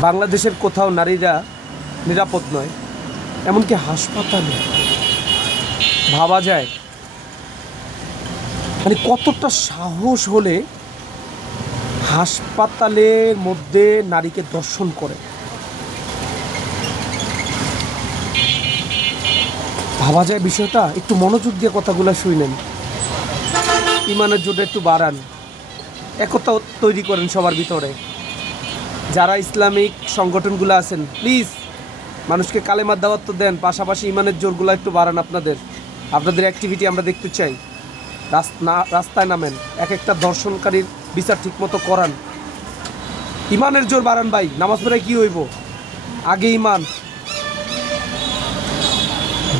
বাংলাদেশের কোথাও নারীরা নিরাপদ নয়, এমনকি হাসপাতালে। ভাবা যায় মানে কতটা সাহস হলে হাসপাতালের মধ্যে নারীকে দর্শন করে। ভাবা যায় বিষয়টা। একটু মনোযোগ দিয়ে কথাগুলো শুনেন। ইমানের জোরটা একটু বাড়ান, একতা তৈরি করেন সবার ভিতরে। যারা ইসলামিক সংগঠনগুলো আছেন প্লিজ মানুষকে কালেমার দাওয়াত তো দেন, পাশাপাশি ইমানের জোরগুলো একটু বাড়ান। আপনাদের অ্যাক্টিভিটি আমরা দেখতে চাই। রাস্তায় নামেন, এক একটা দর্শনকারীর বিচার ঠিকমতো করান। ইমানের জোর বাড়ান ভাই। নামাজ পড়ে কী হইব, আগে ইমান।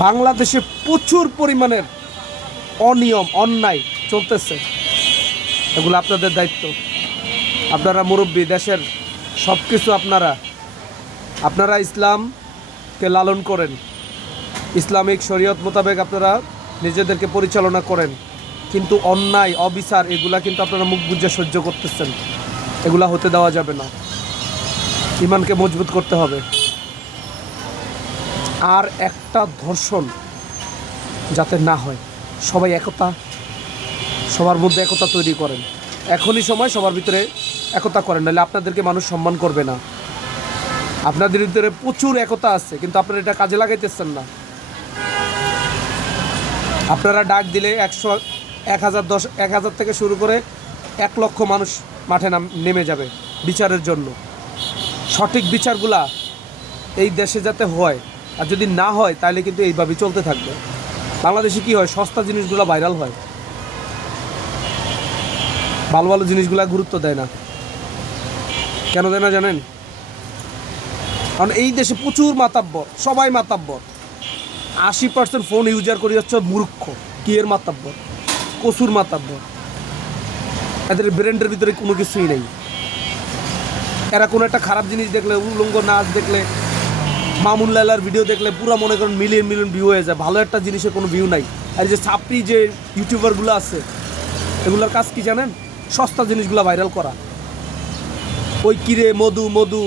বাংলাদেশে প্রচুর পরিমাণের অনিয়ম অন্যায় চলতেছে, এগুলো আপনাদের দায়িত্ব। আপনারা মুরব্বী, দেশের সব কিছু আপনারা ইসলামকে লালন করেন, ইসলামিক শরীয়ত মোতাবেক আপনারা নিজেদেরকে পরিচালনা করেন, কিন্তু অন্যায় অবিচার এগুলা কিন্তু আপনারা মুখ বুজে সহ্য করতেছেন। এগুলা হতে দেওয়া যাবে না। ইমানকে মজবুত করতে হবে। আর একটা ধর্ষণ যাতে না হয়, সবাই সবার মধ্যে একতা তৈরি করেন। এখনই সময় সবার ভিতরে একতা করেন, নাহলে আপনাদেরকে মানুষ সম্মান করবে না। আপনাদের ভিতরে প্রচুর একতা আছে, কিন্তু আপনারা এটা কাজে লাগাইতেছেন না। আপনারা ডাক দিলে 100, 1000, 1000 থেকে শুরু করে 1 লক্ষ মানুষ মাঠে নেমে যাবে বিচারের জন্য। সঠিক বিচারগুলা এই দেশে যাতে হয়, আর যদি না হয় তাহলে কিন্তু এইভাবেই চলতে থাকবে। বাংলাদেশে কি হয়, সস্তা জিনিসগুলো ভাইরাল হয়, ভালো ভালো জিনিসগুলো গুরুত্ব দেয় না। কেন দেয় না জানেন? কারণ এই দেশে প্রচুর মাতাব্বর, সবাই মাতাব্বর। 80% ফোন ইউজার করি হচ্ছে মূর্খ। কি এর মাতাব্বর? কসুর মাতাব্বর। এদের ব্রেন্ডের ভিতরে কোনো কিছুই নেই। এরা কোনো একটা খারাপ জিনিস দেখলে, উলঙ্গ নাচ দেখলে, মামুন লালার ভিডিও দেখলে পুরো মনে করেন মিলিয়ন মিলিয়ন ভিউ হয়ে যায়। ভালো একটা জিনিসের কোনো ভিউ নাই। আর যে ছাপড়ি যে ইউটিউবারগুলো আছে, এগুলোর কাজ কি জানেন? সস্তা জিনিসগুলো ভাইরাল করা। ওই কিরে মধু,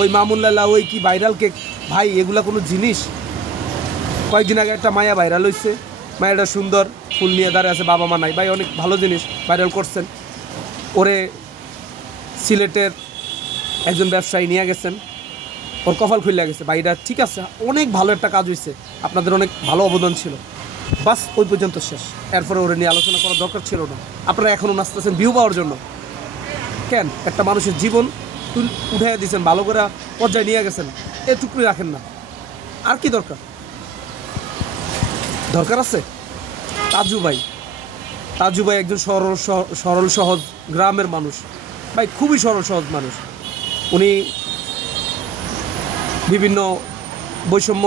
ওই মামুন লালা, ওই কি ভাইরাল কেক। ভাই এগুলা কোনো জিনিস? কয়েকদিন আগে একটা মায়া ভাইরাল হয়েছে, মায়াটা সুন্দর, ফুল নিয়ে দাঁড়িয়ে আছে, বাবা মা নাই। ভাই অনেক ভালো জিনিস ভাইরাল করছেন। ওরে সিলেটের একজন ব্যবসায়ী নিয়ে গেছেন, ওর কপাল খুলে গেছে। ভাইটা ঠিক আছে, অনেক ভালো একটা কাজ হয়েছে, আপনাদের অনেক ভালো অবদান ছিল, বাস ওই পর্যন্ত শেষ। এরপরে ওরে নিয়ে আলোচনা করার দরকার ছিল না। আপনারা এখনও নাচতেছেন ভিউ পাওয়ার জন্য। কেন? একটা মানুষের জীবন উঠাইয়া দিয়েছেন, ভালো করে পর্যায়ে নিয়ে গেছেন, এটুকুই রাখেন না। আর কি দরকার আছে? তাজু ভাই একজন সরল সহজ গ্রামের মানুষ ভাই, খুবই সরল সহজ মানুষ। উনি বিভিন্ন বৈষম্য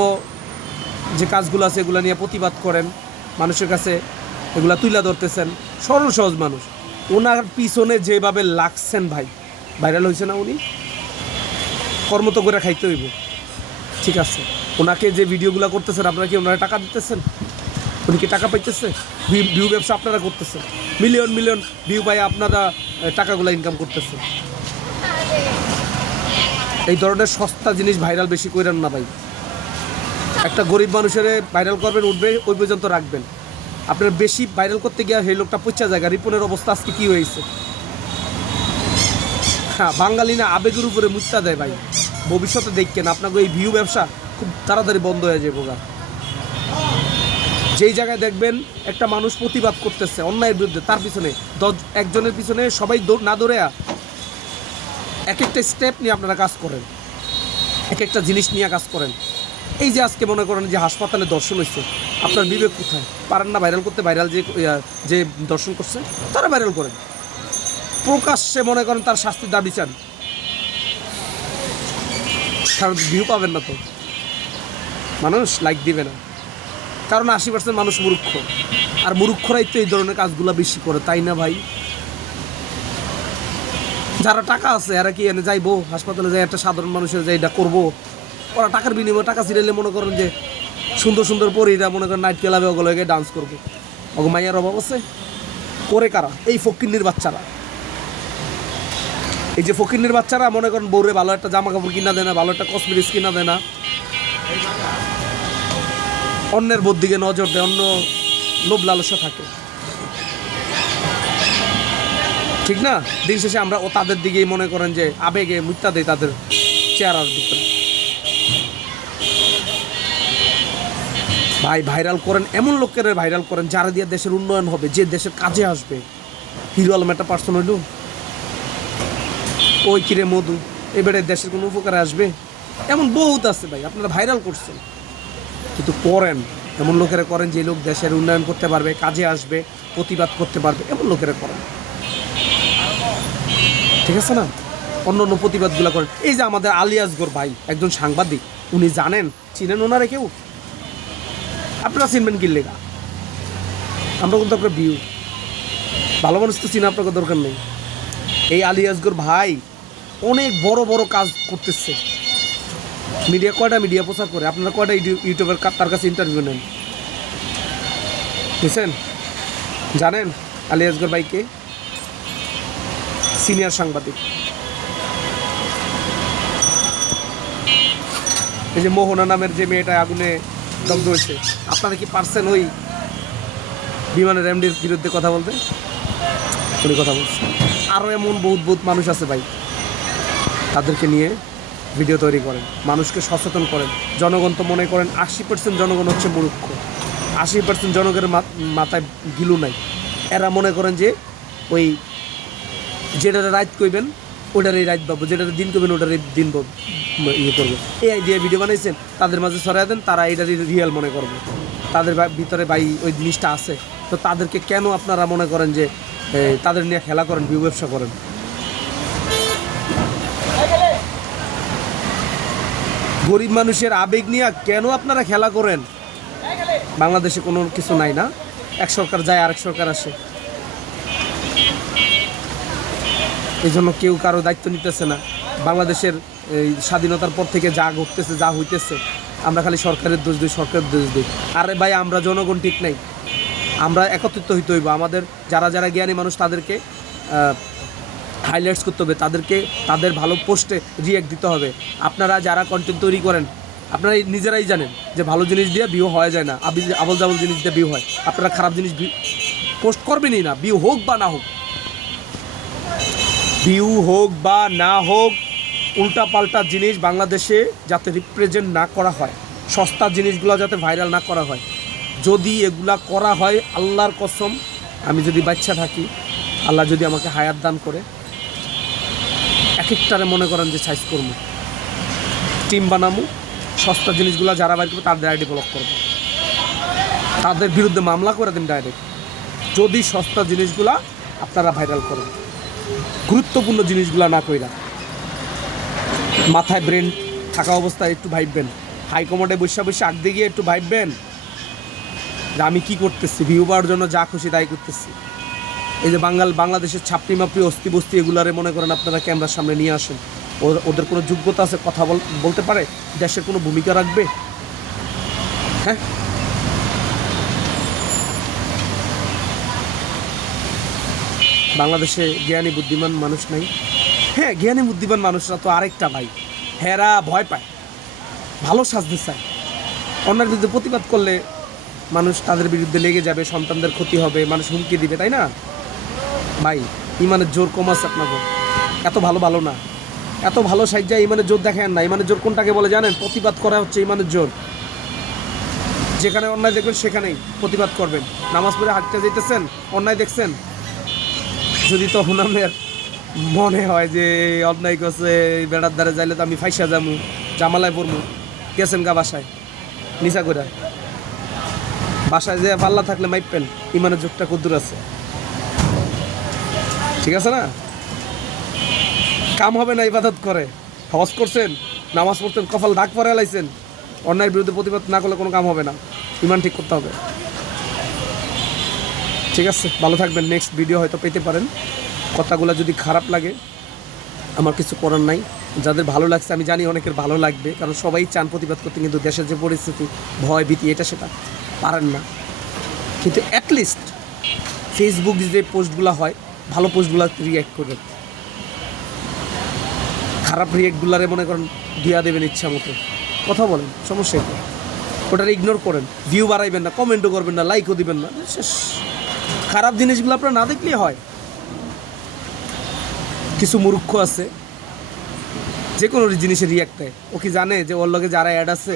যে কাজগুলো আছে এগুলো নিয়ে প্রতিবাদ করেন, মানুষের কাছে এগুলা তুলে ধরতেছেন। সরল সহজ মানুষ। ওনার পিছনে যেভাবে লাগছেন ভাই, ভাইরাল হয়েছে না? উনি কর্ম তো করে খাইতে হইব, ঠিক আছে। ওনাকে যে ভিডিওগুলো করতেছেন, আপনারা কি ওনারা টাকা দিতেছেন? উনি কি টাকা পাইতেছে? ভিউ ব্যবসা আপনারা করতেছেন, মিলিয়ন মিলিয়ন ভিউ পাই আপনারা টাকাগুলো ইনকাম করতেছেন। এই ধরনের সস্তা জিনিস ভাইরাল বেশি করেন না ভাই। একটা গরিব মানুষের ভাইরাল করবেন, উঠবে, ওই পর্যন্ত রাখবেন। আপনার বেশি ভাইরাল করতে গিয়ে সেই লোকটা পচা জায়গা। রিপনের অবস্থা আজকে কী হয়েছে? হ্যাঁ, বাঙালি না আবেগের উপরে মুচা দেয় ভাই। ভবিষ্যতে দেখবেন আপনাকে এই ভিউ ব্যবসা খুব তাড়াতাড়ি বন্ধ হয়ে যাবে। যেই জায়গায় দেখবেন একটা মানুষ প্রতিবাদ করতেছে অন্যায়ের বিরুদ্ধে, তার পিছনে একজনের পিছনে সবাই না দৌড়ে এক একটা স্টেপ নিয়ে আপনারা কাজ করেন, এক একটা জিনিস নিয়ে কাজ করেন। এই যে আজকে মনে করেন যে হাসপাতালে দর্শন হয়েছে, আপনার বিবেক কোথায়? পারেন না ভাইরাল করতে? ভাইরাল যে দর্শন করছে তারা ভাইরাল করেন, প্রকাশ্যে মনে করেন তার শাস্তির দাবি চান, কারণ ভিউ পাবেন না তো, মানুষ লাইক দিবে না। কারণ 80% মানুষ মূর্খ, আর মূর্খরাই তো এই ধরনের কাজগুলো বেশি করে, তাই না ভাই? যারা টাকা আছে এরা কি এনে যাইবো হাসপাতালে, যাই একটা সাধারণ মানুষের যে এটা করবো? ওরা টাকার বিনিময়ে টাকা ছিড়াইলে মনে করেন যে সুন্দর সুন্দর পরীরা মনে করেন নাইট ক্লাবে ওগুলো ডান্স করবো। ওগো মাইয়ার অভাব আছে? করে কারা? এই ফকিন্নির বাচ্চারা। এই যে ফকিরের বাচ্চারা মনে করেন বউরে ভালো একটা জামা কাপড় কিনা দেয় না, ভালো একটা কসমেটিক্স কিনা দেয় না, অন্যের বোধ দিকে নজর দেয়, অন্য লোভ লালসা থাকে, ঠিক না? দিন শেষে আমরা ও তাদের দিকেই মনে করেন যে আবেগে মুক্তা দেয় তাদের চেহারার ভিতরে। ভাই ভাইরাল করেন, এমন লোকের ভাইরাল করেন যারা দিয়ে দেশের উন্নয়ন হবে, যে দেশের কাজে আসবে। হিরো আলম একটা পার্সন হইল, ওই কিরে মধু এবারে দেশের কোনো উপকারে আসবে? এমন বহুত আছে ভাই, আপনারা ভাইরাল করছেন, কিন্তু করেন এমন লোকেরা করেন যে লোক দেশের উন্নয়ন করতে পারবে, কাজে আসবে, প্রতিবাদ করতে পারবে, এমন লোকেরা করেন, ঠিক আছে না? অন্য অন্য প্রতিবাদগুলো করেন। এই যে আমাদের আলী আসগর ভাই একজন সাংবাদিক, উনি জানেন, চিনেন ওনারে কেউ? আপনারা চিনবেন কি লেগা? আমরা কিন্তু আপনার ভিউ ভালো মানুষ তো চিনা আপনাকে দরকার নেই। এই আলী আসগর ভাই অনেক বড় বড় কাজ করতেছে, মিডিয়া কয়টা মিডিয়া প্রচার করে, আপনারা কয়টা ইউটিউবের তার কাছে ইন্টারভিউ নেন, বুঝছেন? জানেন আলী আসগর ভাইকে? সিনিয়র সাংবাদিক। এই যে মোহনা নামের যে মেয়েটা আগুনে দগ্ধ হয়েছে, আপনারা কি পারছেন ওই বিমানের এমডির বিরুদ্ধে কথা বলতে? উনি কথা বলছে। আরও এমন বহুত বহুত মানুষ আছে ভাই, তাদেরকে নিয়ে ভিডিও তৈরি করেন, মানুষকে সচেতন করেন। জনগণ তো মনে করেন 80% জনগণ হচ্ছে মূর্খ, 80% জনগণের মাথায় গিলু নাই। এরা মনে করেন যে ওই যেটারে রাইট কইবেন ওটারই রাইট পাবো, যেটারে দিন করবেন ওটারই দিন ইয়ে করবো। এই আইডিয়া ভিডিও বানাইছেন, তাদের মাঝে ছড়াই দেন, তারা এটারই রিয়েল মনে করবে। তাদের ভিতরে ভাই ওই জিনিসটা আছে, তো তাদেরকে কেন আপনারা মনে করেন যে তাদের নিয়ে খেলা করেন, ভিউ ব্যবসা করেন? গরিব মানুষের আবেগ নিয়ে কেন আপনারা খেলা করেন? বাংলাদেশে কোনো কিছু নাই না, এক সরকার যায় আরেক সরকার আসে, এই জন্য কেউ কারো দায়িত্ব নিতেছে না। বাংলাদেশের স্বাধীনতার পর থেকে যা ঘটতেছে, যা হইতেছে, আমরা খালি সরকারের দোষ দিই, সরকারের দোষ দিই। আরে ভাই আমরা জনগণ ঠিক নাই, আমরা একত্রিত হইতে হইব। আমাদের যারা যারা জ্ঞানী মানুষ তাদেরকে হাইলাইটস করতে হবে, তাদেরকে তাদের ভালো পোস্টে রিঅ্যাক্ট দিতে হবে। আপনারা যারা কন্টেন্ট তৈরি করেন আপনারা নিজেরাই জানেন যে ভালো জিনিস দিয়ে ভিউ হওয়া যায় না, আবল জাবল জিনিস দিয়ে ভিউ হয়। আপনারা খারাপ জিনিস পোস্ট করবেনই না, ভিউ হোক বা না হোক, ভিউ হোক বা না হোক, উল্টাপাল্টা জিনিস বাংলাদেশে যাতে রিপ্রেজেন্ট না করা হয়, সস্তা জিনিসগুলো যাতে ভাইরাল না করা হয়। যদি এগুলা করা হয়, আল্লাহর কসম, আমি যদি বাচ্চা থাকি, আল্লাহ যদি আমাকে হায়াত দান করে, এক একটারে মনে করেন যে সাইজ করবো, টিম বানাবো, সস্তা জিনিসগুলো যারা বাইর করবো তাদের আইডি ব্লক করবো, তাদের বিরুদ্ধে মামলা করে দিন ডাইরেক্ট, যদি সস্তা জিনিসগুলা আপনারা ভাইরাল করেন। গুরুত্বপূর্ণ জিনিসগুলো না কইরা মাথায় ব্রেন থাকা অবস্থায় একটু ভাববেন, হাইকমান্ডে বসে বসে আগ দিয়ে গিয়ে একটু ভাববেন যে আমি কী করতেছি, ভিউ পাওয়ার জন্য যা খুশি তাই করতেছি। এই যে বাংলাদেশের ছাপড়ি মাপড়ি অস্থি বস্তি এগুলারে মনে করেন আপনারা ক্যামেরার সামনে নিয়ে আসেন, ওদের কোনো যোগ্যতা আছে, কথা বলতে পারে, দেশের কোনো ভূমিকা রাখবে? হ্যাঁ, বাংলাদেশে জ্ঞানী বুদ্ধিমান মানুষ নাই? হ্যাঁ, জ্ঞানী বুদ্ধিমান মানুষরা তো আরেকটা ভাই, হেরা ভয় পায়, ভালো সাজতে চায়। অন্যের বিরুদ্ধে প্রতিবাদ করলে মানুষ তাদের বিরুদ্ধে লেগে যাবে, সন্তানদের ক্ষতি হবে, মানুষ হুমকি দিবে, তাই না ভাই? ইমানের জোর কম আছে আপনাদের, এত ভালো না, এত ভালো সাহায্য ইমানের জোর দেখেন না। ইমানের জোর কোনটাকে বলে জানেন? প্রতিবাদ করা হচ্ছে ইমানের জোর। যেখানে অন্যায় দেখবেন সেখানেই প্রতিবাদ করবেন। নামাজ পড়ে হাঁটতে যেতেছেন, অন্যায় দেখছেন, যদি তখন আপনার মনে হয় যে অন্যায় করছে, বেড়ার দ্বারে যাইলে তো আমি ফাইসা যাবো, জামালায় পড়বো, গেছেন গা বাসায় নিশা করে, বাসায় যে পাল্লা থাকলে মাইপেন ইমানের যোগটা কদ্দুর আছে, ঠিক আছে না? কাম হবে না ইবাদত করে, হজ করছেন, নামাজ পড়তেন, কপাল দাগ পরে লাইছেন, অন্যায়ের বিরুদ্ধে প্রতিবাদ না করলে কোনো কাম হবে না, ইমান ঠিক করতে হবে। ঠিক আছে, ভালো থাকবেন, নেক্সট ভিডিও হয়তো পেতে পারেন। কথাগুলো যদি খারাপ লাগে আমার কিছু করার নাই, যাদের ভালো লাগছে আমি জানি অনেকের ভালো লাগবে, কারণ সবাই চান প্রতিবাদ করতে, কিন্তু দেশের যে পরিস্থিতি, ভয় ভীতি, এটা সেটা পারেন না। কিন্তু অ্যাটলিস্ট ফেসবুক যে পোস্টগুলো হয়, ভালো পোস্টগুলো রিঅ্যাক্ট করে, খারাপ রিয়েক্টগুলারে মনে করেন দিয়া দেবেন ইচ্ছা মতো, কথা বলেন, সমস্যা কি? ওটার ইগনোর করেন, ভিউ বাড়াইবেন না, কমেন্টও করবেন না, লাইকও দিবেন না, শেষ। খারাপ জিনিসগুলো আপনারা না দেখলেই হয়। কিছু মূর্খ আছে যে কোনো জিনিসের রিয়াক্ট দেয়। ও কি জানে যে ওর লগে যারা অ্যাড আছে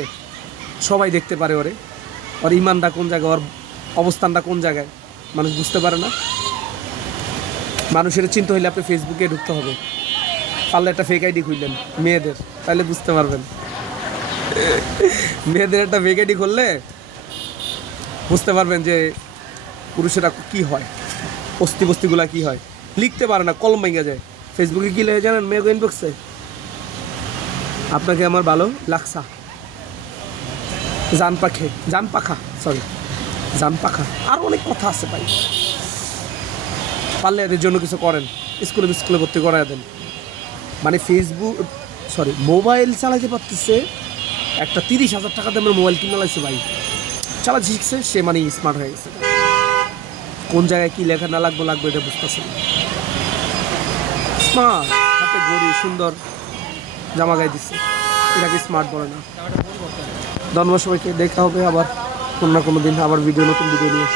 সবাই দেখতে পারে ওর ইমানটা কোন জায়গায়, ওর অবস্থানটা কোন জায়গায় মানুষ বুঝতে পারে না। মানুষের চিন্তা হইলে আপনি ফেসবুকে ঢুকতে হবে, পারলে একটা ফেক আইডি খুললেন মেয়েদের, তাহলে বুঝতে পারবেন। মেয়েদের একটা ফেক আইডি খুললে বুঝতে পারবেন যে পুরুষেরা কি হয়, বস্তিগুলা কি হয়। লিখতে পারে না, কলম ভেঙে যায়। ফেসবুকে কী লেগে জানেন? মেয়ে ইনবক্সে আপনাকে আমার ভালো লাগসা, জান পাখা, আর অনেক কথা আছে ভাই। পারলে এদের জন্য কিছু করেন, স্কুলে ভর্তি করাই দেন। মানে মোবাইল চালাইতে পারতেছে, একটা 30,000 টাকা দামের মোবাইল কিনে লাগছে ভাই, চালাতে শিখছে সে, মানে স্মার্ট হয়ে গেছে। কোন জায়গায় কী লেখা না লাগবে এটা বুঝতেছে না। স্মার্ট, হাতে গড়ি, সুন্দর জামা গায়ে দিচ্ছে, এটাকে স্মার্ট বলে না। ধন্যবাদ সবাইকে, দেখা হবে আবার কোনো না কোনো দিন, আবার নতুন ভিডিও নিয়ে।